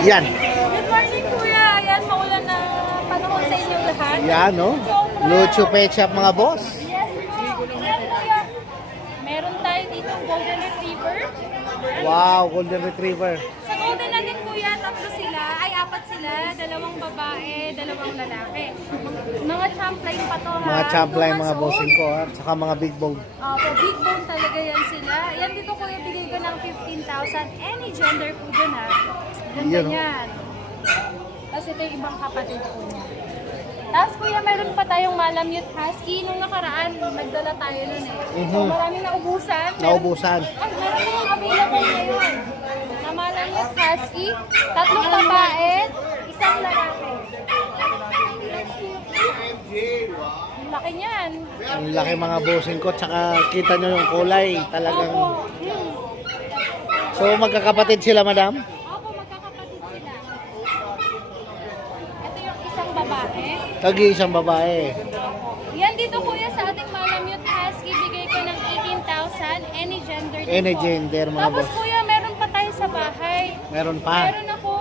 Yan. Good morning, Kuya. Ayan, maulan na panahon sa inyong lahat. Yan, no? Lucho Pet Shop, mga boss. Yes, po. Ayan, Kuya. Meron tayo dito Golden Retriever. Wow, Golden Retriever. Sa Golden natin, Kuya, tatlo sila. Ay, apat sila. Dalawang babae, dalawang lalaki. Mga champline pa to, ha? Mga champline, 2 mga months bossing old. ko, ha? Saka mga big bone. Opo, big bone talaga yan sila. Yan dito, Kuya, bigay ko ng 15,000. Any gender po dun, ha? Ganda Yun, oh. yan. Tapos ito yung ibang kapatid ko niya. Tapos Kuya, meron pa tayong Malamute Husky. Nung nakaraan, nagdala tayo nun eh. So, maraming naubusan. Naubusan. Ay, meron namang available ngayon. Na Malamute Husky, 3 babae, 1 lalaki. Ang laki niyan. Ang laki mga bossing ko, tsaka kita nyo yung kulay. Talagang... Opo. So, magkakapatid sila, madam? Opo, magkakapatid sila. Ito yung isang babae. Kagi isang babae. Yan dito Kuya sa ating Malamute Husky, bigay ko ng 18,000, any gender din Any po. gender, mga Tapos boss. Kuya, meron pa tayo sa bahay. Meron pa. Meron ako.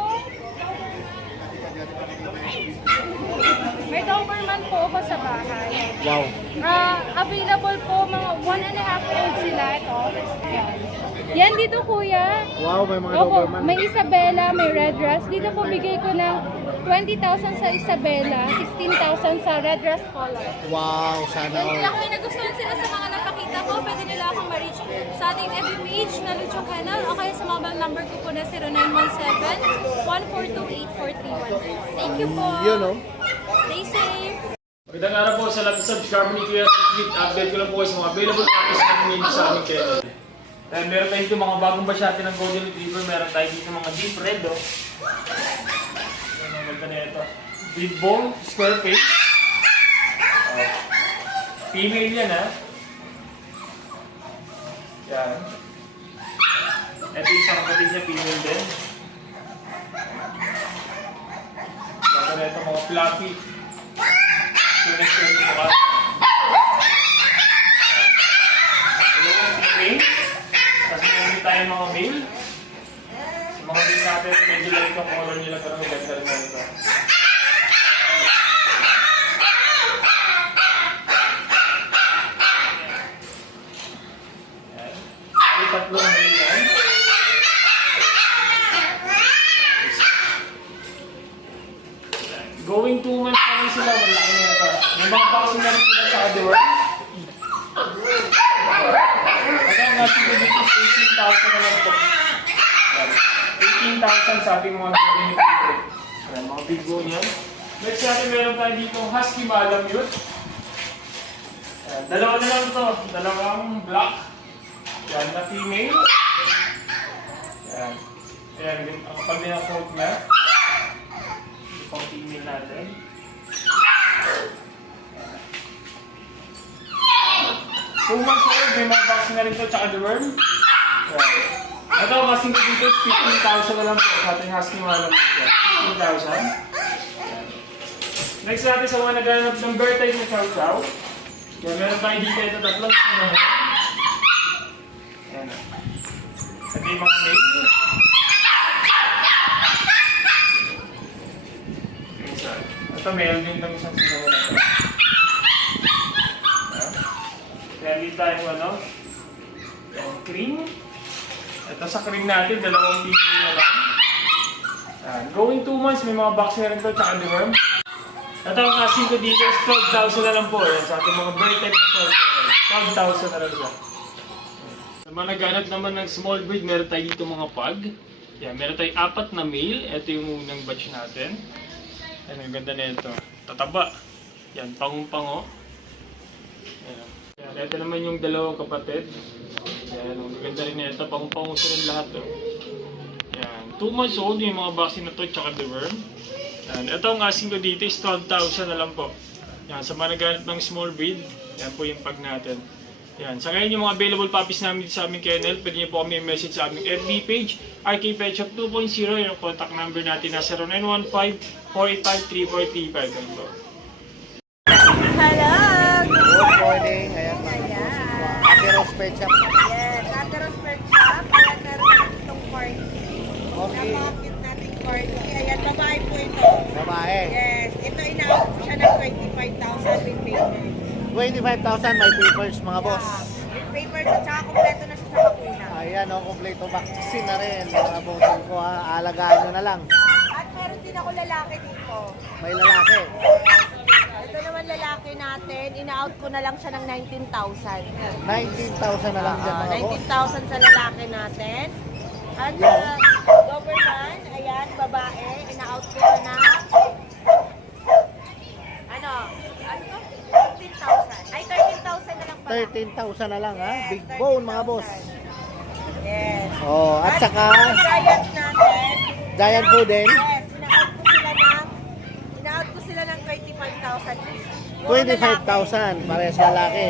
May Doberman po ako sa bahay. Wow. Available po, mga 1.5 old sila. Ito. Yan dito Kuya. Wow, may mga Opo, Doberman. may Isabella, may Red Rust. Dito po bigay ko ng 20,000 sa Isabella, 16,000 sa Red Rust color. Wow, sana Kung all. may nagustuhan sila sa mga napakita ko, pwede nila akong ma-reach sa ating FB page na Lucho Kennel o kaya sa mobile number ko po na 0917-142-8431. Thank you po. Yun, no? Stay safe. Magandang araw po sa lahat ng subscriber ni Kuya Tweet. Update ko lang po kayo sa mga available copies na ngayon sa aming channel. Dahil meron tayo dito mga bagong basyate ng Golden Retriever. Meron tayo dito mga deep red, oh. Yan ang ganda na ito. Big bone, square face. Female yan, ha. Yan. Ito yung isang kapatid niya, female din. Ganda na ito mga fluffy. Tulis ko yung mukha. Dalawang pink. Tapos meron tayo mga male. Sa mga male natin, medyo lang itong color nila pero maganda rin na ito. Ayan. May tatlong male yan. Going 2 months pa lang sila, malaki na ito. May mga vaccine na rin sila sa Adore. Ito ang ating dito is 18,000 na lang po. 18,000 sa ating mga gawin dito. Ayan, mga big bone yan. Next natin meron tayo dito Husky Malamute. Ayan, dalawa na lang ito. Dalawang black. Ayan, na female. Ayan. Ayan, ang kapag din ang coat na. Pang female natin. 2 months old, may mga vaccine na rin ito, tsaka the worm. Yeah. Ito, vaccine ko dito, 15,000 na lang po sa ating Husky Malamute. 15,000. Next natin sa mga naghanap ng bird type na chow chow. Yan, meron tayo dito ito, tatlong sinahan. Yan. Ito yung mga male. Ito, meron din ng isang sinahan na ito. Meron tayong ano, cream. Ito sa cream natin, dalawang piso na lang. Going 2 months, may mga vaccine na rin ito, tsaka deworm. Ito ang asking ko dito is 12,000 na lang po. Yan, sa ating mga bird type na 12,000 na lang siya. Sa mga naghanap naman ng small breed, meron tayo dito mga pug. Yan, meron tayong 4 na male. Ito yung unang batch natin. Yan, ang ganda na ito. Tataba. Yan, pangong-pango. Yan. Yan, ito naman yung dalawang kapatid. Yan, ang ganda rin na ito. Pangong-pango sila lahat. Oh. Yan, 2 months old yung mga vaccine na to, tsaka the worm. Yan, ito ang asking ko dito is 12,000 na lang po. Yan, sa mga naghanap ng small breed, yan po yung pag natin. Yan, sa ngayon yung mga available puppies namin dito sa aming kennel, pwede niyo po kami message sa aming FB page, RK Pet Shop 2.0, yung contact number natin na 0915-485-3435. Ganun po. Hello! Good morning. Ayan, mga Ayan. Ate Rose Pet Shop. Yes, Ate Rose Pet Shop. Ayan, meron natin itong corgi. Okay. Napakakit natin Corky. Ayan, babae po ito. Babae. Yes, ito ina-out ko siya ng 25,000 with papers. 25,000 may papers mga boss. With papers at saka kompleto na siya sa bakuna. Ayan o, kompleto vaccine na rin mga bossing ko ha. Alagaan nyo na lang. At meron din ako lalaki dito. May lalaki. Ito naman lalaki natin, ina-out ko na lang siya ng 19,000. 19,000 na lang dyan mga boss. 19,000 sa lalaki natin. At sa Doberman, ayan, babae, ina-out ko siya ng ano to? 15,000. Ay, 13,000 na lang pala. 13,000 na lang ha. Yes, Big bone mga 13,000. boss. Yes. Oh, at saka ang giant natin, giant po din. yes, ina-out ko sila ng 25,000 each. Puro lalaki. 25,000 parehas lalaki.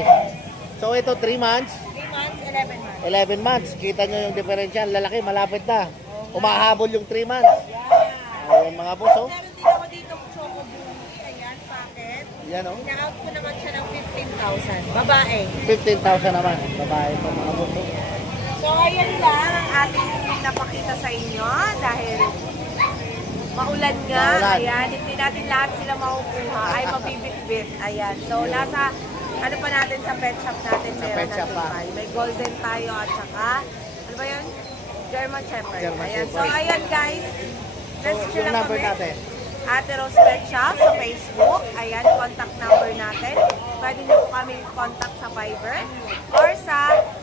So ito 3 months, 3 months, 11 months. 11 months. Kita nyo yung differential. Lalaki malapit na. Umahabol yung 3 months. Yeah. Ayan mga boss oh. Meron din ako dito choco booty. Ayan, packet. Yan oh. Ina-out ko naman siya ng 15,000. Babae. 15,000 naman. Babae pa mga boss oh. So, ayan lang ang ating napakita sa inyo dahil maulan nga. Maulan. Ayan, hindi natin lahat sila makukuha ay mabibitbit. Ayan. So, nasa ano pa natin sa pet shop natin. Sa meron pet shop natin pa. pa. May golden tayo at saka, ano ba yun? German Shepherd. German Ayan. So, Shepherd. ayan guys. Let's So, chill yung lang number kami. natin. Ate Rose Pet Shop sa Facebook. Ayan, contact number natin. Pwede niyo po kami contact sa Viber or sa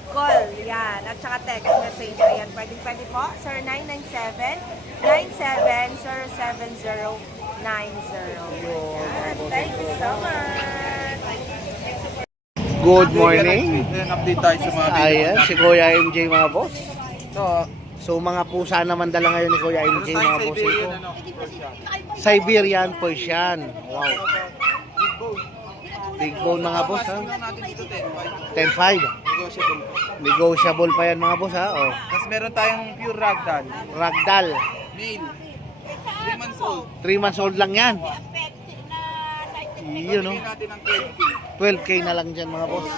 call. Yan. At saka text message. Ayan, pwede po. Sir 997-970-790. Thank you so much. Good morning. Then update tayo sa mga video. Ayan, si Kuya MJ mga boss. So, So mga pusa naman dala ngayon ni Kuya MJ meron mga tayong boss. Siberian, ano, Persian. Siberian Persian. Wow. Big bone. Big bone mga boss ha. Asking lang natin dito 10.5. 10.5. Negotiable. Negotiable pa yan mga boss ha. Oh. Tapos meron tayong pure ragdoll. Ragdoll. Male. 3 months old. 3 months old lang yan. Yun no. Bigyan natin ng 12K. 12k na lang dyan mga boss.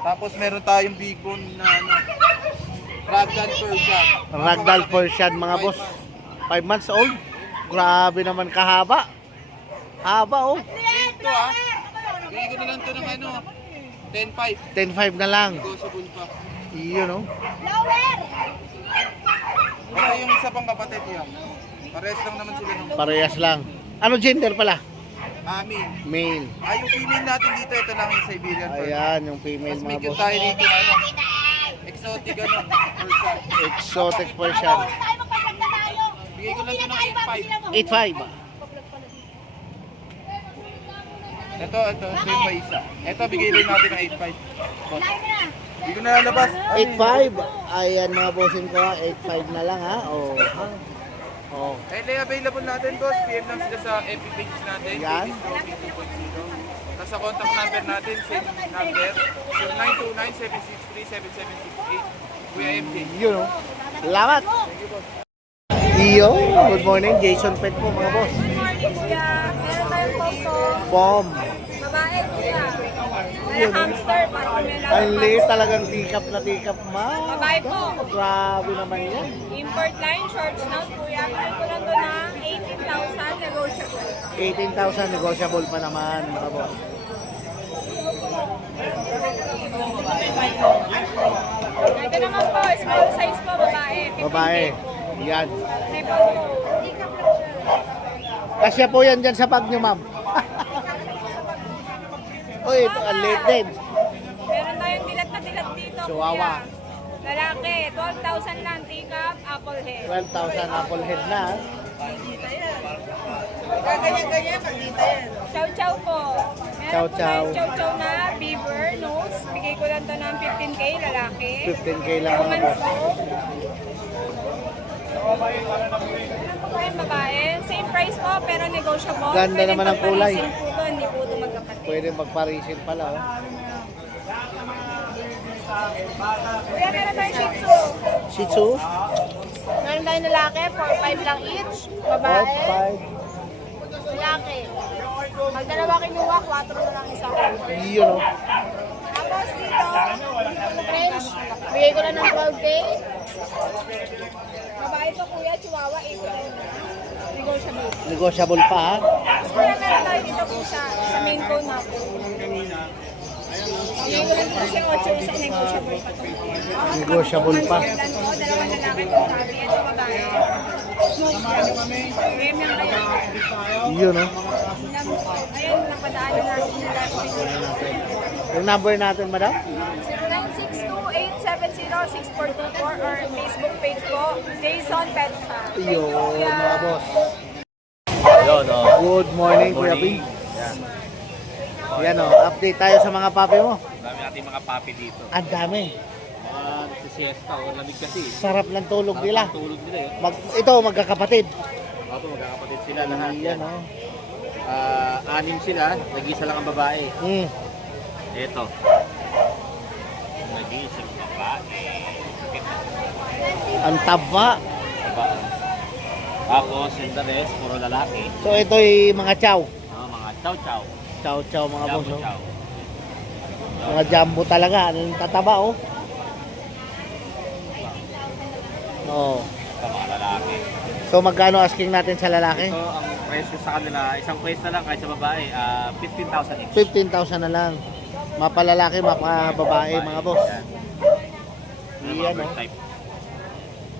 Tapos meron tayong big bone na ano, ragdoll Persian. Ragdoll Persian mga boss. 5 months old. Grabe naman kahaba. Haba oh. Ito ah. Bigyan ko na lang to ng ano, 10.5. 10.5 na lang. Negotiable pa. Yun no. Ito yung isa pang kapatid niya. Parehas lang naman sila nung Parehas lang. Ano gender pala? amin. Male. Yung female natin dito, ito lang yung Siberian Persian. Ayan yung female Mas mga medyo boss. tayo dito ano, exotic ano, Persian. Exotic Persian. Bigay ko lang ito ng 8.5. 8.5. Ito yung pa isa. Ito, bigay rin natin ng 8.5. Boss. Hindi ko na lalabas. 8.5. Ayan mga bossing ko ha. 8.5 na lang ha. Oh. Oh. Available natin, boss. PM lang sila sa FB pages natin. Yan. Baby Stroking 2.0. Tapos sa contact number natin, same number. 0929-763-7768. Kuya MJ. Yun oh. Salamat. Iyo. Good morning. Jason Pet po mga boss. Good morning, kuya. Meron tayong popo. Bomb. Babae, kuya. May hamster, parang may Ang liit talagang tikap na tikap ma. Babae po. Grabe naman yan. Import line, short snout, kuya. Bigyan ko lang to ng 18,000 negotiable. 18,000 negotiable pa naman mga boss. Ito naman po, small size po, babae. 15K Babae. po. Yan. May popo. Kasya po yan dyan sa bag nyo ma'am. Uy, ito ang liit din. Meron tayong dilat na dilat dito, Chihuahua. kuya. Lalaki, 12,000 lang, take-up, apple head. 12,000 apple head na. Ganyan-ganyan, pagkita yan. Chow chow po. Meron Chow po chow. tayong chow chow na beaver nose. Bigay ko lang to ng 15K, lalaki. 15k lang mga Romance boss. po. Ayun, babae. Same price po, pero negotiable. Ganda Pwede naman ang kulay. pagpalisin po to, hindi po ito magkapatid. Pwede magparisin pala. Oh. Kuya, meron tayong Shih Tzu. Shih Tzu. Meron tayong lalaki, 4-5 lang each. Oh, Babae, 5. lalaki. Pag dalawa kinuha, 4 na lang isa. Yun oh. Tapos dito, French, bigay ko lang ng 12K. Babae to Chihuahua, 8 negotiable. Negotiable pa ha. Tapos kuya, meron tayo dito po sa main cone natin. May ulan po kasi 8, isa negotiable pa to. Negotiable pa. Ilan po, dalawang lalaki po sabi. Ito babae. Game lang kayo. Yun no. Ayun, napadaanan natin yung last video. Yung number natin, madam? 0962-870-6424 or Facebook page po, Jason Pet Shop. Yun, mga boss. Yun, oh. Good morning, Kuya Ping. Yan o, update tayo sa mga papi mo. Dami natin mga papi dito. Ang dami. Mga nagsisiesta o lamig kasi. Sarap ng tulog nila. Tulog nila eh. Ito, magkakapatid. Opo, magkakapatid sila lahat. Yan o. 6 sila, nag-isa lang ang babae. Ito. Nag-iisang babae. Ang taba. Babae. Tapos, yung the rest, puro lalaki. So, ito'y mga chow. Mga chow-chow. Chow-chow mga boss. Oh. Chow-chow. Mga jumbo talaga. Ang tataba oh. Oo. Ito, mga lalaki. So, magkano asking natin sa lalaki? Ito, ang presyo sa kanila, isang price na lang kahit sa babae, 15,000 each. 15,000 na lang. Mapalalaki, mapababae mga boss. Yan. Yan, Bird oh. type.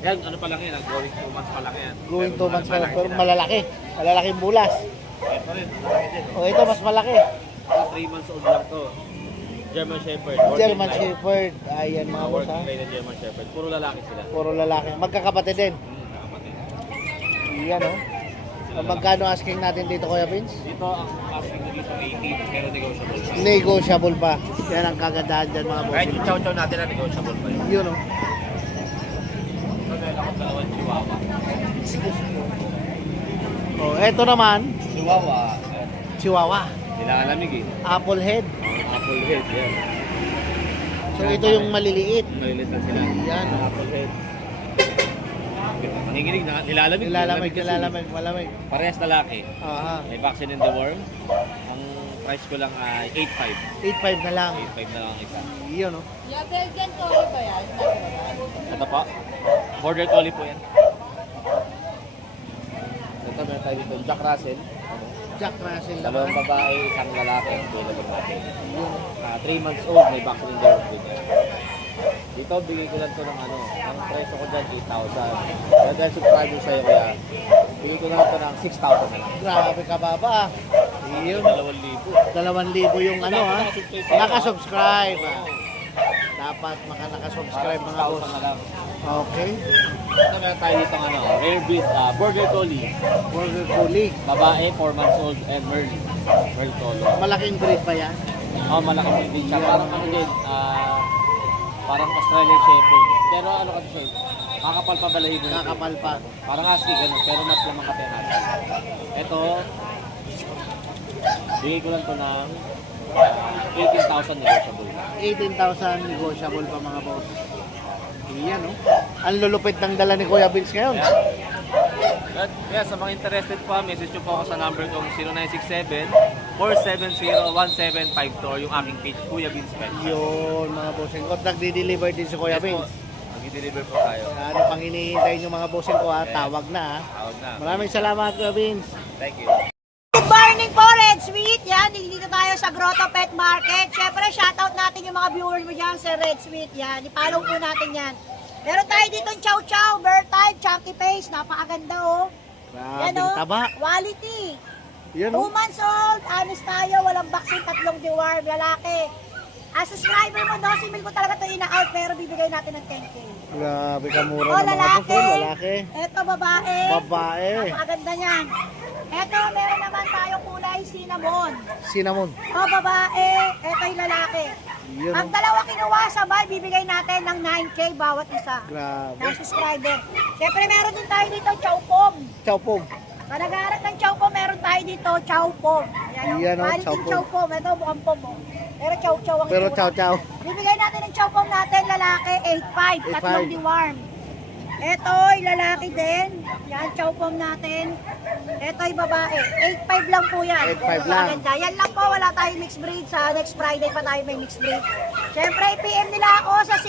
Yan, ano pa lang yan, growing 2 months pa lang yan. Growing 2 months pa lang. Pero sila. malalaki. Malalaking bulas. Ito rin, malaki din. O, ito mas malaki. Ito, 3 months old lang to. German Shepherd. German Working line. Shepherd. Ayan mga boss ha. Working line na German Shepherd. Puro lalaki sila. Puro lalaki. Magkakapatid din. Nakapatid. Yan oh. Magkano asking natin dito Kuya Vince? Dito, ang asking na dito 18, pero negotiable pa. Negotiable pa. Yan ang kagandahan dyan mga boss. Kahit yung chow-chow natin na negotiable pa yun. Yun oh. Ito, meron akong dalawang chihuahua. Oh, eto naman, Chihuahua. Chihuahua. Nilalamig eh. Apple head. Apple head, yan. So ito yung maliliit. Malilit na sila. Yan. Apple head. Nanginginig na, nilalamig. Nilalamig, kasi. nilalamig, malamig. Parehas lalaki. Aha. May vaccine in the worm. Ang price ko lang ay 8.5. 8.5 na lang. 8.5 na lang ang isa. Yun oh. Yeah, Belgian Collie ba yan? Ito po. Border Collie po yan. Ito meron tayo dito. Jack Russell. Jack Russell Dalawang naman. babae, isang lalaki. Available natin. 3 months old. May vaccine in the worm din yan. Dito, bigay ko lang to ng ano. Ang presyo ko dyan, 8,000. Kaya dahil subscriber sa'yo kaya, bigay ko lang to ng 6,000 na lang. Grabe ka baba. Yun. 2,000. 2,000 yung ano ha. Nakasubscribe ha. Dapat nakasubscribe mga boss. 6,000 na lang. Okay. Ito meron tayo dito ng ano, rare breed, Border Collie. Border Collie. Babae, 4 months old, and Merle. Merle Collie. Malaking breed pa yan. Oh, malaki po din siya. Parang ano din, parang Australian Shepherd. Pero ano kasi siya, kakapal pa balahibo nito. Kakapal pa. Parang husky, gano'n, pero mas lamang kape husky. Ito, bigay ko lang to ng 18,000 negotiable. 18,000 negotiable pa mga boss. Yan oh. Ang lulupit ng dala ni Kuya Vince ngayon. At yeah, sa mga interested pa, message nyo po ako sa number kong 0967-470-1752 yung aking page, Kuya Vince Pet. Yun mga bossing ko. Nagdi-deliver din si Kuya Yes po. Vince. Mag-deliver po tayo. Ano pang hinihintay nyo mga bossing ko ha? Tawag na ha. Tawag na. Maraming salamat Kuya Vince. Thank you. Good morning po, Red Sweet! Yan, dito tayo sa Grotto Pet Market. Siyempre, shoutout natin yung mga viewers mo dyan sa Red Sweet. Yan, i-follow po natin yan. Meron tayo dito yung Chow Chow, Bear Type, Chunky Face. Napakaganda oh. Yan Grabing oh, taba. quality. Yan 2 oh. months old, honest tayo, walang vaccine, 3 deworm, lalaki. As subscriber mo, 12 mil ko talaga ito ina-out, pero bibigay natin ng 10K. Grabe ka mura Oh, ng mga boss. lalaki. Oh, lalaki. Ito, babae. Babae. Napakaganda niyan. Ito, meron naman tayong kulay cinnamon. Cinnamon. Oh, babae. Ito yung lalaki. Yun Ang oh. dalawa kinuha sabay, bibigay natin ng 9K bawat isa. Grabe. Ng subscriber. Siyempre, meron din tayo dito, Chow Pom. Chow Pog. Panagarap ng Chow Pom, meron tayo dito, Chow Pom. Yan, oh, Quality Chow Pom. Chow Pom. Ito, mukhang Pom. Oh. Pero Chow Chow ang Pero itsura. chow chow. Bibigay natin ng Chow Pom natin, lalaki, 8.5. 8.5. 3 deworm. Ito, lalaki din. Yan, Chow Pom natin. Ito yung babae. 8.5 lang po yan. 8.5 lang. Maganda. Yan lang po, wala tayong mixed breed. Sa next Friday pa tayo may mixed breed. Siyempre, PM nila ako sa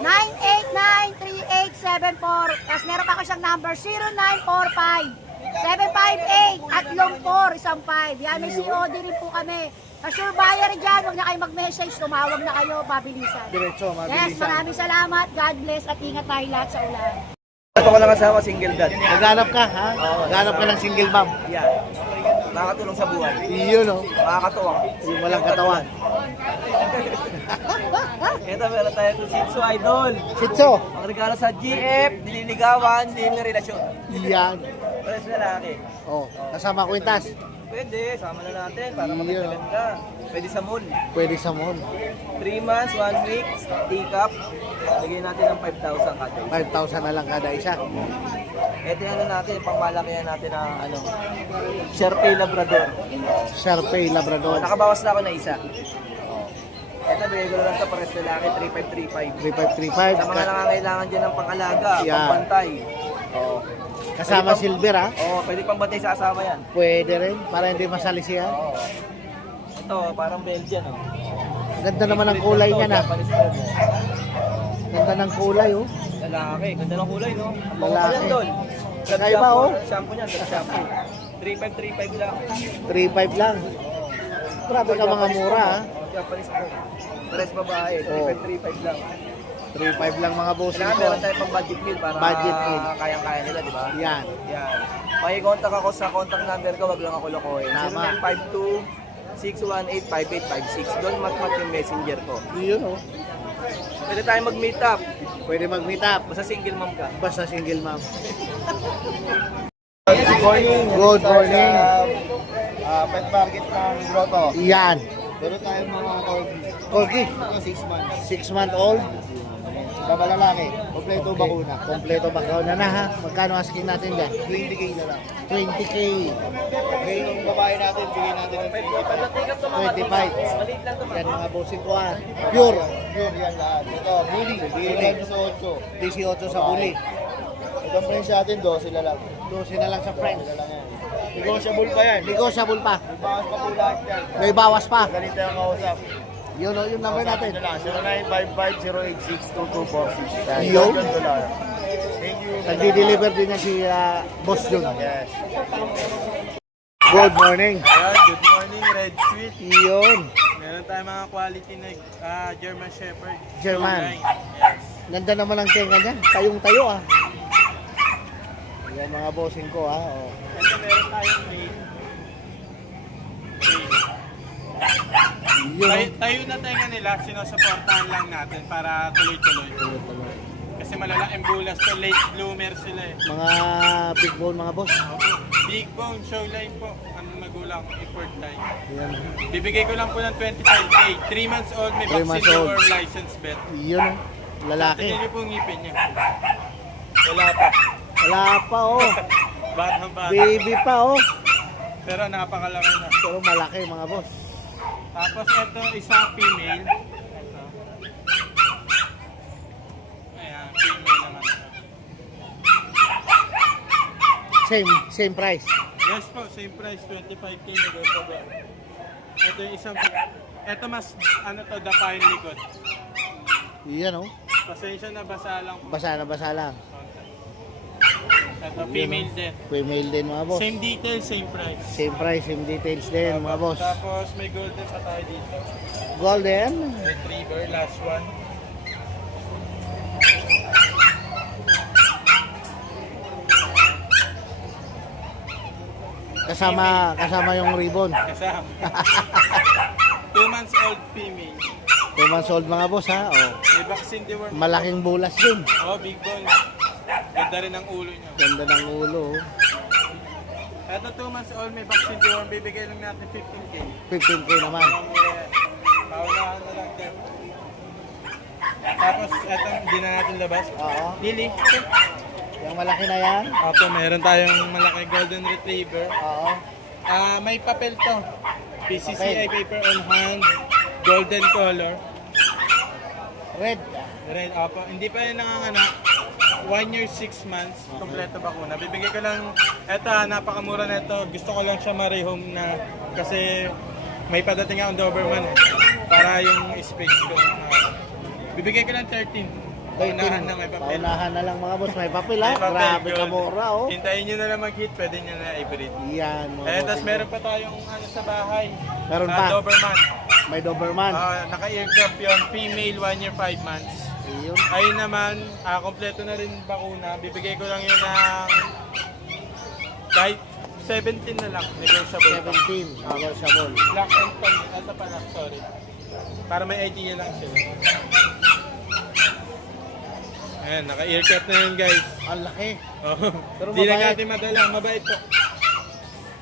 989-3874. Tapos meron pa ako siyang number 0945-758-34-15. Yan, may COD rin po kami. Sure buyer dyan, huwag na kayo mag-message, tumawag na kayo, mabilisan. Diretso, Yes, mabilisan. maraming salamat. God bless at ingat tayo lahat sa ulan. Ito ko lang kasama, single dad. Naghanap ka, ha? Naghanap ka ng single mom. Yan. Nakakatulong sa buhay. Yun, oh. Makakatuwang. Yung walang katawan. Ito, meron tayo itong Shih Tzu Idol. Sitso. Ang regalo sa GF, nililigawan, hindi na relasyon. Yan. Pares lalaki. Oh, kasama kwintas. Pwede, sama na natin para Yun. maganda-ganda. Pwede sa mall. Pwede sa mall. 3 months, 1 week, take-up. Bigyan natin ng 5,000 kada isa. 5,000 na lang kada isa. Ito yung ano natin, pangmalakihan natin ng ano, Sharpei Labrador. Sharpei Labrador. Nakabawas na ako na isa. Ito, bigay ko na lang sa pares lalaki, 3535. 3535. Sa mga nangangailangan dyan ng pangalaga, Yeah. pampantay. Oo. Kasama silver, ha? Oo, pwede pang bantay sa asawa yan. Pwede rin, para hindi masalisi, ha? Oo. Ito, parang Belgian, oh. Ganda naman ang kulay niya, na. Japanese fold, oh. Ganda ng kulay, oh. Lalaki, ganda ng kulay, no? Ang bango Lalaki. pa yan, Dol. Kakaiba, oh. Shampoo niyan, dog shampoo. 3535 lang. 3,500 lang. Grabe ka mga mura, ha? Japanese fold. Pares babae, Oo. 3535 lang. 3,500 lang mga bossing Kailangan ko. meron tayo pang budget meal para Budget meal. kayang-kaya nila, di ba? Yan. Yan. Makikontak ako sa contact number ko, wag lang ako lokohin. Tama. 0952-618-5856. Doon matmat yung messenger ko. Yun, oh. Pwede tayo mag-meet up. Pwede mag-meet up. Basta single mom ka. Basta single mom. Good morning. Good morning. Pet market ng Grotto. Yan. Pero tayo mga corgi. Corgi, Ito 6 months. 6-month old. Baba lalaki. Kompleto bakuna. Kompleto bakuna na, ha? Magkano asking natin dyan? 20k na lang. 20K. Okay, yung babae natin, bigyan natin ng 25. Yan mga bossing ko, ha? Pure. Pure yan lahat. Ito, bully. Bigyan natin sa 8. 18 sa buli. Itong price natin, 12 na lang. 12 na lang sa friends. 12 na lang yan. Negotiable pa yan. Negotiable pa. Bawas pa po lahat yan. May bawas pa. Ganito yung kausap. Yun, oh, yung number natin. Ito lang, 0955-086-2246. Yo. $1. Thank you. Nagdi-deliver din niya si Boss Jun. Yes. Good morning. Ayan, good morning, Red Sweet. Yun. Meron tayong mga quality na German Shepherd. German. Two line. Yes. Ganda naman ang tenga niya. Tayong-tayo, ah. Yan mga bossing ko, ha? Oh. Ito meron tayong male. Yun. Tayo na tenga nila, sinusuportahan lang natin para tuloy-tuloy. Kasi malalang embulas to, late bloomer sila eh. Mga big bone, mga boss. Opo. Big bone, show line po. Anong magulang, import line. Yan. Bibigay ko lang po ng 25k. 3 months old, may 3 months vaccine old. or license bet. Yun, oh. Lalaki. Tingnan niyo po ang ngipin niya. Wala pa. Wala pa, oh. Batang bata. Baby pa, oh. Pero napakalaki na. Pero malaki, mga boss. Tapos ito, isa female. Ito. Ayan, female naman ito. Same price. Yes po, same price, 25k negotiable. Ito yung isang, ito mas, ano to, dapa yung likod. Yan, oh. Pasensya na, basa lang po. Basa na, basa lang. Ito, female din. Female din, mga boss. Same details, same price. Same price, same details din, mga boss. Tapos may golden pa tayo dito. Golden. Retriever, last one. Kasama yung ribbon. Kasama. 2 months old female. 2 months old, mga boss, ha? Oh. May vaccine deworm. Malaking bulas din. Oh, big bone. Ganda rin ang ulo niya. Ganda ng ulo, oh. Ito 2 months old, may vaccine deworm. Bibigay lang natin 15k. 15K naman. Paunahan na lang din. Tapos, ito, hindi na natin labas. Oo. Lily. Yung malaki na yan. Apo, meron tayong malaki golden retriever. Oo. May papel to. PCCI paper on hand. Golden color. Red. Red, apo. Hindi pa yun nanganganak. 1 year, 6 months. Kompleto bakuna. Bibigay ko lang, eto napakamura na ito. Gusto ko lang siya ma-rehome na kasi may padating akong Doberman eh. Para yung space ko. Bibigay ko lang 13. Paunahan na may papel. Paunahan na lang mga boss, may papel ha. May papel, Grabe gold. kamura oh. Hintayin nyo na lang mag-hit, pwede nyo na i-breed. Yan mga Eh, boss. tapos meron pa tayong ano sa bahay. Meron pa? Doberman. May Doberman. Naka-earcraft yun, female, 1 year, 5 months. Ayun. Ayun naman, kompleto na rin bakuna. Bibigay ko lang yun ng kahit 17 na lang, negotiable. 17. Negotiable. Black and tan, ito pala, sorry. Para may idea lang sila. Ayan, naka-earcraft na yun guys. Ang laki. Oh. Pero Di lang mabait. natin madala, mabait po.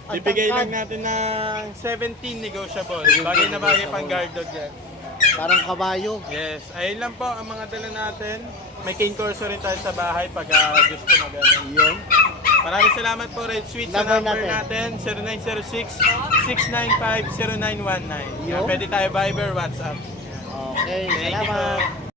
Ang Bibigay tangkad. lang natin ng 17 negotiable. Bagay na bagay pang guard dog yan. Parang kabayo. Yes, ayun lang po ang mga dala natin. May cane corso rin tayo sa bahay pag gusto na gano'n. Yun. Maraming salamat po, Red Sweet, sa Number number natin, 0906-695-0919. Yo. Pwede tayo Viber, WhatsApp. Okay, Thank you salamat. po.